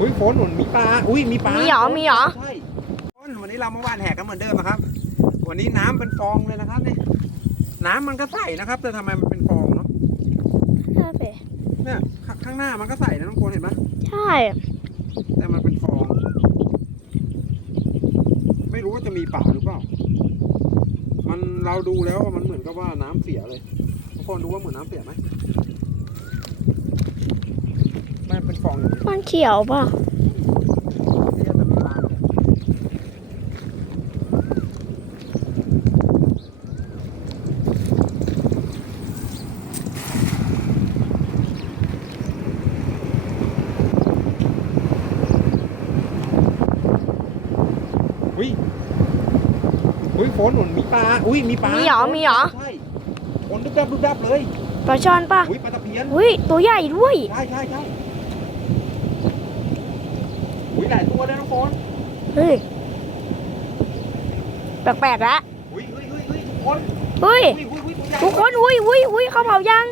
อุ้ยฝนหนุนมีปลา อุ้ยมีปลา มีเหรอฝนมีเหรอ ใช่ฝนวันนี้เรามาว่านแหกกันเหมือนเดิมนะครับ วันนี้น้ำเป็นฟองเลยนะครับเนี่ยน้ำมันก็ใสนะครับ แต่ทำไมมันเป็นฟองเนาะใช่ไปเนี่ยข้าข้างหน้ามันก็ใสนะน้องโคนเห็นไหมใช่ แต่มันเป็นฟอง ไม่รู้ว่าจะมีป่าหรือเปล่า มันเราดูแล้วว่ามันเหมือนกับว่าน้ำเสียเลยทุกคนดูว่าเหมือนน้ำเสียไหม มันเป็นฟองอย่างนี้มันเขียวป่ะที่จะมีปลาเนี่ยอุ้ยอุ้ยฝนหนุนมีปลา อุ้ยมีปลา มีเหรอฝนมีเหรอใช่ฝนดุบดับดุบดับเลย ปลาช่อนป่ะ อุ้ยปลาตะเพียน อุ้ยตัวใหญ่ด้วย ใช่ใช่ใช่อุ้ย หลายตัวเลยน้องฝนเฮ้ยแปลกๆละอุ้ยอุ้ยอุ้ยอุ้ยทุกคนเฮ้ย อุ้ยอุ้ยอุ้ยตัวใหญ่ทุกคนอุ้ยอุ้ยอุ้ยเขาเผายัง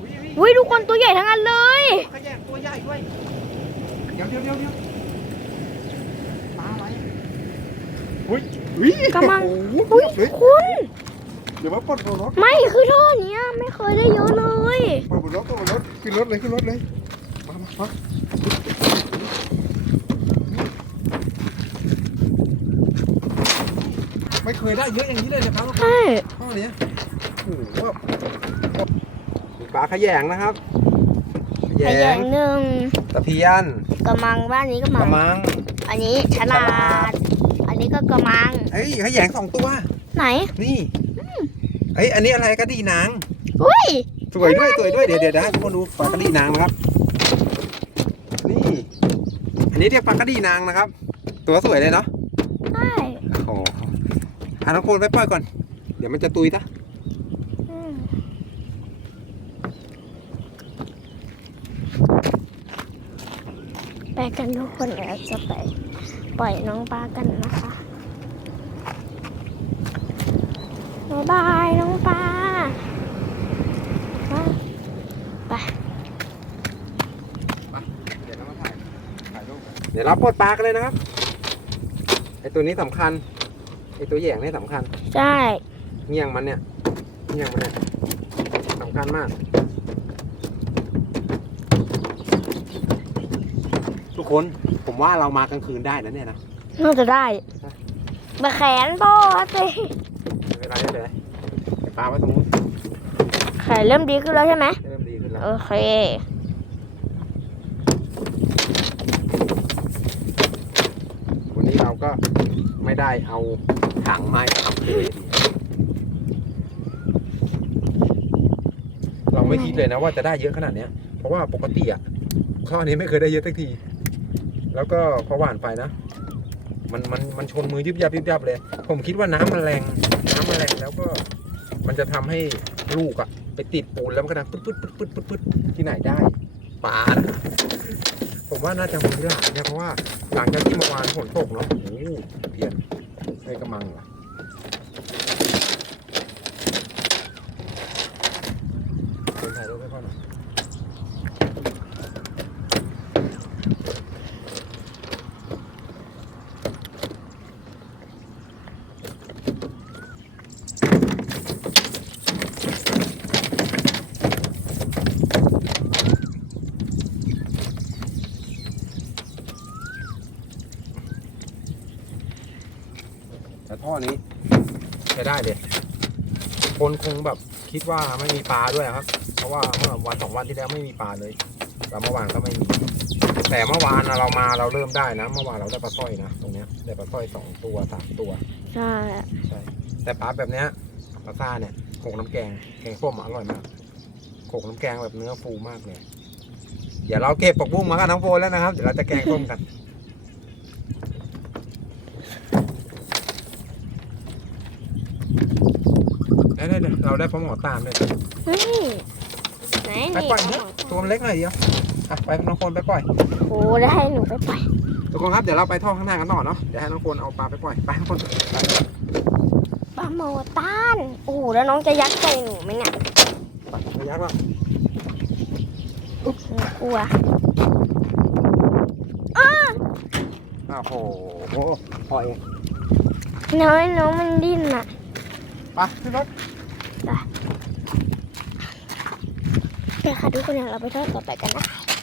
อุ้ยอุ้ยอุ้ยทุกคนตัวใหญ่ทั้งนั้นเลย ขยงตัวใหญ่ด้วยเดี๋ยวเดี๋ยวเดี๋ยวเดี๋ยวปลาอะไรอุ้ยอุ้ยกำลัง โอ้โหอุ้ยเฮ้ยคุณ เดี๋ยวมาปลดบนรถไม่คือท่อเนี้ยไม่เคยได้เยอะเลย ปลดบนรถปลดบนรถขึ้นรถเลยขึ้นรถเลยมามามา ไม่เคยได้เยอะอย่างนี้เลยนะครับใช่ข้อเนี้ยโอ้โหมีปลาขยงนะครับขยงหนึ่งตะเพียนกระมังบ้านนี้กระกมัระงมัง อันนี้ฉลาด อันนี้ก็กระมังเฮ้ยขยงสองตัว ไหน นี่เฮ้ยอันนี้อะไรกระดี่นางอุ้ยสวยด้วยสวยด้วยเดี๋ยวเดี๋ยวนะทุกคนดูปลากระดี่นางนะครับ นี่ อันนี้เรียกปลากระดี่นางนะครับ ตัวสวยเลยเนาะใช่โอ้โหอะน้องโคนไปปล่อยก่อน เดี๋ยวมันจะตุยซะอืมไปกันทุกคนเดี๋ยวเราจะไปปล่อยน้องปลากันนะคะบ๊ายบายน้องปลาไปเดี๋ยวเรามาถ่ายถ่ายรูปกันเดี๋ยวเราปลดปลากันเลยนะครับไอตัวนี้สำคัญ ไอตัวแหยงนี่สำคัญใช่เงี่ยงมันเนี่ยเงี่ยงมันเนี่ยสำคัญมาก ทุกคนผมว่าเรามากลางคืนได้นะเนี่ยนะ น่าจะได้มาแขนพ่อสิไม่เป็นไรไม่เป็นไรเดี๋ยวปลาไว้ตรงนู้นแขนเริ่มดีขึ้นแล้วใช่ไหมเริ่มดีขึ้นแล้วโอเควันนี้เราก็ ไม่ได้เอาถังไม้ขับเลยเราไม่คิดเลยนะว่าจะได้เยอะขนาดเนี้ย เพราะว่าปกติอะข้อนี้ไม่เคยได้เยอะสักที แล้วก็พอหวานไปนะ มันมันมันชนมือยิบยับยิบยับเลย ผมคิดว่าน้ำมันแรง น้ำมันแรงแล้วก็มันจะทำให้ลูกอะ ไปติดปูนแล้วมันก็ดังปึ๊ดปึ๊ดปึ๊ดปึ๊ดปึ๊ดปึ๊ดที่ไหนได้ปลานะ ผมว่าน่าจะมีหลายเนี่ยเพราะว่าหลังจากที่เมื่อวานฝนตกเนาะโอ้โหเพียนใช้กระมังเหรอคนถ่ายรูปให้พ่อหน่อย แต่ท่อนี้ใช้ได้เลย คนคงแบบคิดว่าไม่มีปลาด้วยครับ เพราะว่าเมื่อวันสองวันที่แล้วไม่มีปลาเลยแล้วเมื่อวานก็ไม่มี แต่เมื่อวานน่ะเรามาเราเริ่มได้นะ เมื่อวานเราได้ปลาสร้อยนะตรงเนี้ยได้ปลาสร้อยสองตัวสามตัว ใช่ใช่ แต่ปลาแบบเนี้ยปลาซ่าเนี่ยโขกน้ำแกงแกงส้มอะอร่อยมากโขกน้ำแกงแบบเนื้อฟูมากเลยเดี๋ยวเราเก็บปักบุ้งมากับน้องโฟนแล้วนะครับ เดี๋ยวเราจะแกงส้มกัน ได้ได้ได้เราได้ปลาหมอตามเลยนี่ไหนไปนี่ปล่อยเถอะตัวมันเล็กหน่อยเดียวอะไปน้องโฟนไปปล่อยโอ้ได้ให้หนูไปปล่อยทุกคนครับเดี๋ยวเราไปท่อข้างหน้ากันต่อเนาะเดี๋ยวให้น้องโฟนเอาปลาไปปล่อยไปทุกคนไปปลาโมต้านโอ้โหแล้วน้องจะยัดใส่หนูไหมเนี่ยไประยะว่าหนูกลัวอ้าอ้าวโหพอเองน้อยน้องมันดิ้นอะ ไปพี่รถ ไปค่ะทุกคนเดี๋ยวเราไปทอดต่อไปกันนะคะ